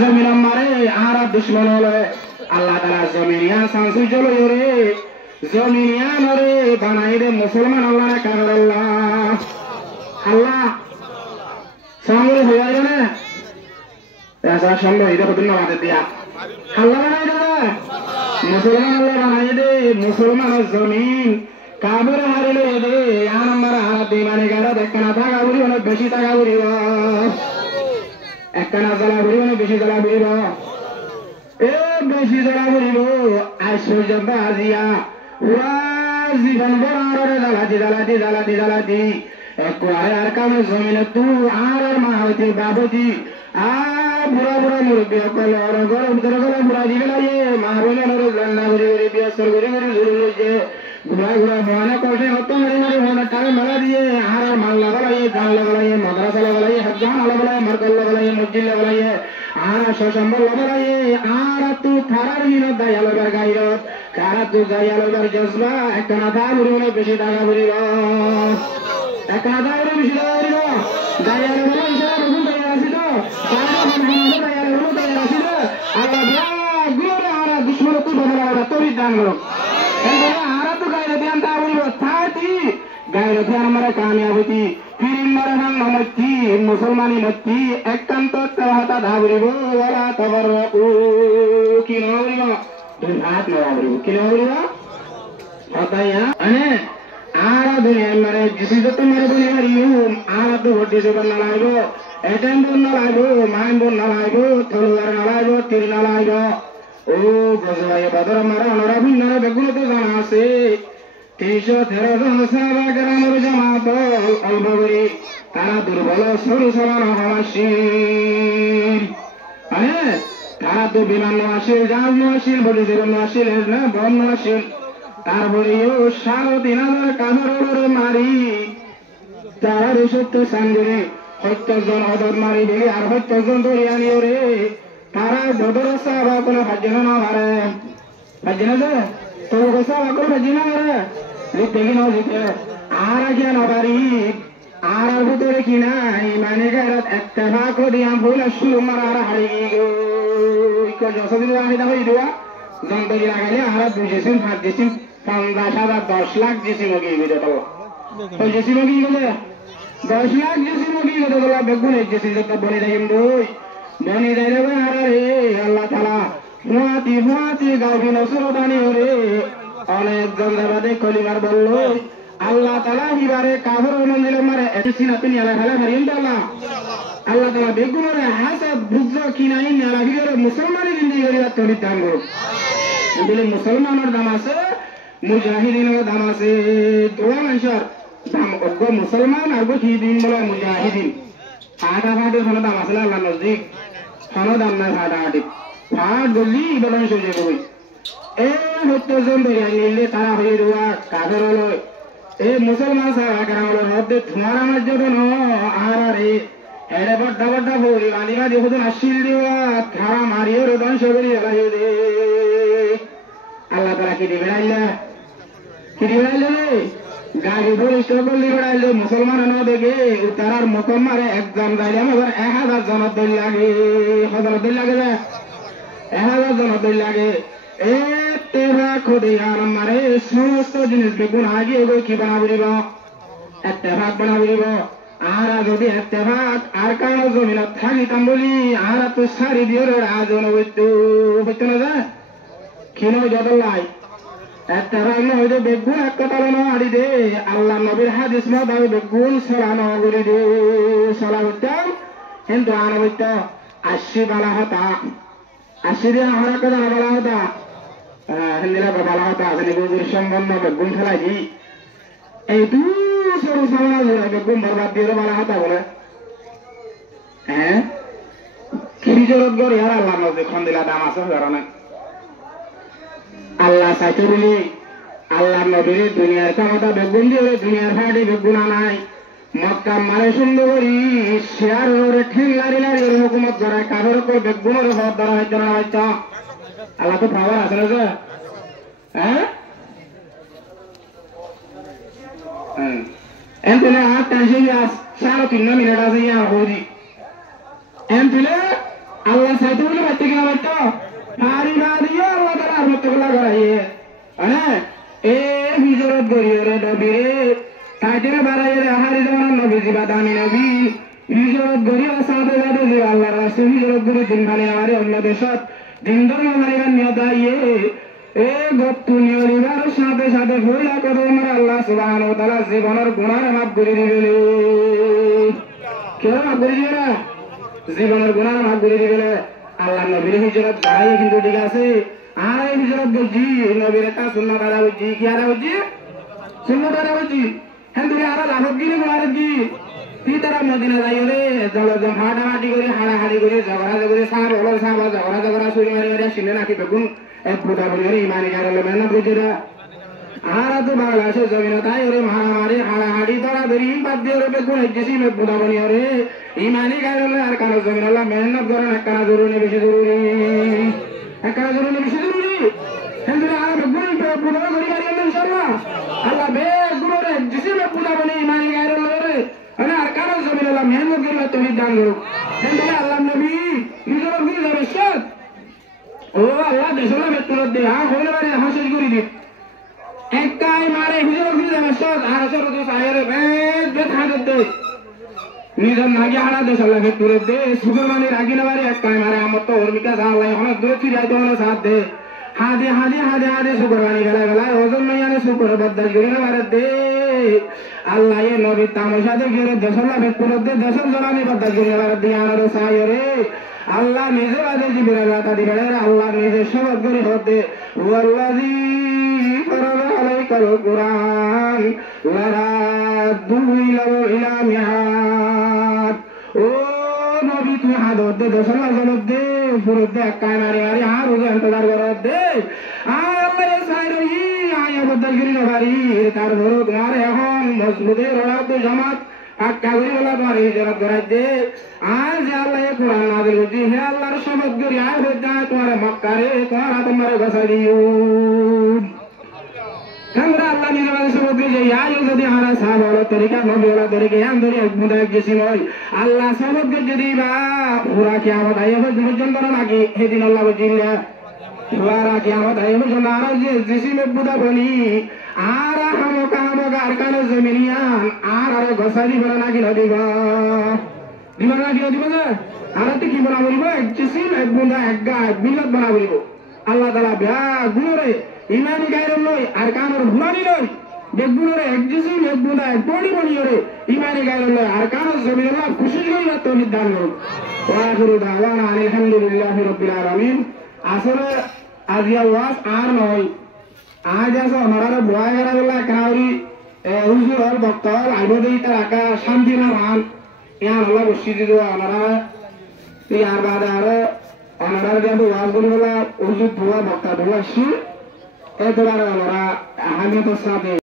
জমিন মারে আর দুশ্মন হলে আল্লাহ তাআলা জমিনিয়া সানসু চলো রে জমিনিয়া নরে বানাই রে মুসলমান আল্লাহ না কাফের আল্লাহ আল্লাহ সামনে হয়ে যায় না ऐसा সম্ভব এটা ধন্যবাদ দিয়া আল্লাহ বানাই দে মুসলমান আল্লাহ বানাই দে মুসলমান জমিন কাবের হারিলে দে আমার হাতে মানে গাড়া দেখনা থাকা বুড়ি অনেক বেশি টাকা বুড়িব একখানা জ্বালা বুড়ি অনেক বেশি জ্বালা বুড়িব এ বেশি জ্বালা বুড়িব আইসর্য বাজিয়া জীবন বড় জ্বালাতি জ্বালাতি জ্বালাতি জ্বালাতি এক আর কামে জমিনে তু আর মা হইতে বাবুজি বুড়া বুড়া মুরব্বী সকল গরম করে বুড়া দিবে লাগে মাহরুনে রান্না করে করে বিয়াসর করে করে ঝুড়ি লইছে ঘুরা ঘুরা হওয়ানা কষে হতো মারি মারি হওয়ানা টাকা মেলা দিয়ে আর মাল লাগালাইয়ে গান লাগালাইয়ে মাদ্রাসা লাগালাইয়ে হজ্জান লাগালাইয়ে মার্কাল লাগালাইয়ে মসজিদ লাগালাইয়ে আর সসম্বল লাগালাইয়ে আর তু থারার হিনত দায়ালবার গাইরত কারা তু দায়ালবার জজবা একটা দা বুড়ি মনে বেশি টাকা বুড়িব একটা দা বুড়ি বেশি টাকা বুড়িব দায়ালবার ইশারা রকম দায়া আসি তো দায়ালবার দায়া আসি তো আল্লাহ বিয়া গুরে আর দুশ্মন তু বদলা তরি দান করো গায়রতে আমার কামিয়াব হতি ফিরিম মারে হান নমতি মুসলমানি মতি একান্ত হাতা ধাবরিব ওলা তবরউ কি নবরিব দুই হাত নবরিব কি নবরিব হতায়া আনে আর দুনিয়া মারে জিসি তো তোমার বলি মারিও আর তো হটি জবান না লাইবো এটাম বন না লাইবো মাইন বন না লাইবো তলোয়ার না লাইবো তীর না লাইবো ও গজওয়ায়ে বদর মারা অনরা ভিন্ন বেগুলো তো জানা আছে 313 জন সাহাবা কেরামের জামাত অলবগরি তারা দুর্বল সরু সমান হামাশির আরে তারা তো বিমান নশীল জাহাজ নশীল বলি জীবন নশীল না বন নশীল তারপরেও 3,500 কাফের মারি তারা 70 সাঙ্গরে 70 জন অদর মারি দিলি আর 70 জন ধরিয়া নিও রে তারা বদর সাহাবা কোনো হাজির না হারে হাজির না তো সাহাবা কোনো হাজির না হারে লিখতে কি না লিখতে আর আগে না পারি আর ভিতরে কি নাই মানে গারাত ইত্তেফাক দিয়া ভুল শুরু মারার হারিয়ে গো যতদিন আগে না হই দিবা জন্ডরি লাগাইলে আর বুঝেছেন ভাগ দিছেন 50,000 10 লাখ দিছি মগি গিয়ে তো ওই দিছি মগি গেলে 10 লাখ দিছি মগি গেলে তো বেগুন দিছি যত বনি দেইম দই বনি দেইলে আর রে আল্লাহ তাআলা হুয়াতি গাবি নসরদানি রে অনেক জনবাদে কলিমার বলল আল্লাহ তাআলা হিবারে কাফের মঞ্জিল মারে এসিনা তুমি আলা হালা হারিম আল্লাহ আল্লাহ তাআলা বেগুনরে হাসাদ বুঝ কি নাই নালা ভিতরে মুসলমানের জিন্দেগি করিয়া তরি দান করো বলে মুসলমানের দাম আছে মুজাহিদিনের দাম আছে দোয়া মানুষের দাম অজ্ঞ মুসলমান আর কি দিন বলে মুজাহিদিন আটা ফাটে কোনো দাম আছে না আল্লাহ নজদিক কোনো দাম নাই ফাটা ফাটে ফাট গলি বলেন সহ্য করি এই 70 জন ধরে নিলে তারা হয়ে রোয়া কাফের হলো এই মুসলমান সাহাবা কেরামের মধ্যে তোমার আমার জন্য আর এড়ে বড্ডা বড্ডা ভরি আলিমা দেখুন আসিল দিবা খারা মারিও রে ধ্বংস করি এলাই দে আল্লাহ তাআলা কি দিবে আইলা কি দিবে আইলা গাড়ি ধরে স্টকল দিবে আইলা মুসলমান না দেখে তারার মতম মারে একদম যাইলাম এবার 1000 জন দল লাগে হাজার দল লাগে 1000 জন দল লাগে ইত্তেফাক দিয়া মারে সমস্ত জিনিস বেগুন আগে গই কি বানাবরিব ইত্তেফাক বানাবরিব আর যদি ইত্তেফাক আর কার জমিনত থাকিতাম বলি আর তো সারি দিওর আজন হইতো না যা কিনো জদলাই ইত্তেফাক না হইতে বেগুন এক কথালো না আড়ি দে আল্লাহ নবীর হাদিস মত বেগুন সালানো করি দে সালাম হইতাম কিন্তু আনা হইতো 80 বালা হতা 80 দিয়ে আমার কথা বলা হতা হিন্দিরা বালা হতা আসলে গুজুর সম্বন্ধ বেগুন খেলাই দি এই সরু সামনা জোড়া বেগুন বরবাদ দিয়ে বালা হতা বলে হ্যাঁ কি জরত গড় ইয়ার আল্লাহ নজে খন্দিলা দাম আছে কারণে আল্লাহ চাইতে বলি আল্লাহ নবীর দুনিয়ার ক্ষমতা বেগুন দিয়ে দুনিয়ার ফাটি বেগুন আনাই মক্কা মারে সুন্দর করি শেয়ার ওরে ঠেং লারি লারি হুকুমত ধরায় কারোর উপর বেগুনের হওয়ার ধরা হইতে না হইতো আল্লাহ তো পাওয়ার আছে না যে হ্যাঁ এনতলে আর টেনশন 3.5 মিনিট আছে ইয়া হরি এনতলে আল্লাহ সাইতে বলে বাচ্চা কিনা বাচ্চা মারি মারিও আল্লাহ তারা আর মতো গুলা করাইয়ে হ্যাঁ এ হিজরত করিও রে নবীরে তাইতে বাড়াইয়ে রে আহারি জমান নবী জিবা দামি নবী হিজরত করিও সাথে সাথে যে আল্লাহ রাসূল হিজরত করে দিন মানে আমারে অন্য দেশত দিন ধর্ম মানিবার নিয়ত আইয়ে এ গপ্তু নিয়রিবার সাথে সাথে ভুলা করে আমার আল্লাহ সুবহানাহু ওয়া তাআলা জীবনের গুনাহ মাফ করে দিবেলে কেন মাফ করে দিবে না জীবনের গুনাহ মাফ করে দিবেলে আল্লাহ নবীর হিজরত করাই কিন্তু ঠিক আছে আর এই হিজরত বলছি নবীর কা সুন্নাত আদা হইছি কি আদা হইছি সুন্নাত আদা হইছি হেন্দুরে আর লাভক গিরি মার কি ती तरह मदीना जाइयो रे जलो जम हाडा हाडी करे हाडा हाडी करे झगड़ा झगड़े साहब ओलो साहब झगड़ा झगड़ा सुरी मारी मारी सिने नाकी बेगुन एक बुटा बनी रे ईमानी गारले मेहनत बुझिरा आरा तो बांग्लादेश जमीन ताई रे महामारी हाडा हाडी तरा धरी बात दियो रे बेगुन जिसी में बुटा बनी रे ईमानी गारले আর কানো জমিন আল্লাহ মেহনত করেন একখানা জরুরি বেশি জরুরি একখানা জরুরি বেশি জরুরি হেন্দুরে আর বেগুন বুটা করি গাড়ি ইনশাআল্লাহ আল্লাহ বেগুন রে জিসি में বুটা বনি ईमानी গারলে রে أنا أركان الزميل الله مهم وقيل التوحيد دانو عندنا الله النبي يجرب فيه ذا الشد أوه الله دشولا بترد ده ها خوله بره هاشش قولي دي إكتاي ماره يجرب فيه ذا الشد هاشر دو ساير بيت حدد ده نيزم ناقي حالا دشولا بترد ده سوبرماني راقي نواري إكتاي ماره أمتو ورميكا سا الله يخونا دو تي رايتو هنا سات ده হাদে হাদে হাদে হাদে সুবহানি গলা গলা ওজন নয়ানে সুবর বদ্দাল গরিনা মারদে আল্লাহ এ নবী তামাশা দে গরে দশলা বেকুর দে দশল জলানি বদ্দাল গরিনা মারদে আনার সায়রে আল্লাহ নিজে আদে জিবরা রাতা দিবেরে আল্লাহ নিজে সবদ গরি হতে ওয়াল্লাযী ফারাদা আলাইকাল কুরআন লারাদু ইলা মিআদ ও নবী তুই হাদর দে দশলা জলদ দে ফুরদ দে কায় মারি মারি আর ওকে ইন্তজার করদ দে আল্লাহ সাইরি আয়া বদল গরি না ভারি তার ধরো তোমার এখন মজবুতে রওয়াত জামাত আক্কা গরি বলা তোমার হিজরত করাই দে আজ আল্লাহ কুরআন নাযিল হইছে হে আল্লাহর সবদ গরি আয় হইতা তোমার মক্কা রে তোমার বসাই দিও আমরা আল্লাহ নির্বাচন সমুদ্রে যে আয়ু যদি আমরা সাহাবা ওলা তরিকা নবী ওলা তরিকা আন্দরে একমুদা গেছি নয় আল্লাহ সমুদ্রে যদি বা পুরা কিয়ামত আইয়ে পর্যন্ত না নাকি সেদিন আল্লাহ বুঝিলা পুরা কিয়ামত আইয়ে পর্যন্ত আর যে জিসিমে বুদা বনি আর হামকা আর কানো জমিনিয়ান আর গসারি বলা নাকি নদিবা দিবা নাকি নদিবা না আর তো কি বলা বলিব এক জিসিম এক বুদা এক গা এক মিলত বলা বলিব আল্লাহ তাআলা বিয়া গুণরে ইমানি গায়রন নয় আর কানোর ভুলানি নয় বেগুনরে এক জিসিম এক বুদা এক বডি বনিয়রে ইমানি গায়রন নয় আর কানোর জমিনাল্লাহ খুশি করিয়া তৌহিদ দান করুন ওয়া আখিরু দাওয়ানা আলহামদুলিল্লাহি রাব্বিল আলামিন আসলে আজিয়া ওয়াজ আর নয় আজ আছে আমারা বয় গরা বলা কাউরি হুজুর আর বক্তল আইবদেই তার আকা শান্তি না মান ইয়া আল্লাহ বসি দিও আমরা ইয়ার বাদে আর আমরা যে ওয়াজ বলি বলা হুজুর দোয়া বক্তা দোয়া শি এতবার আমরা আহমেদ সাহেব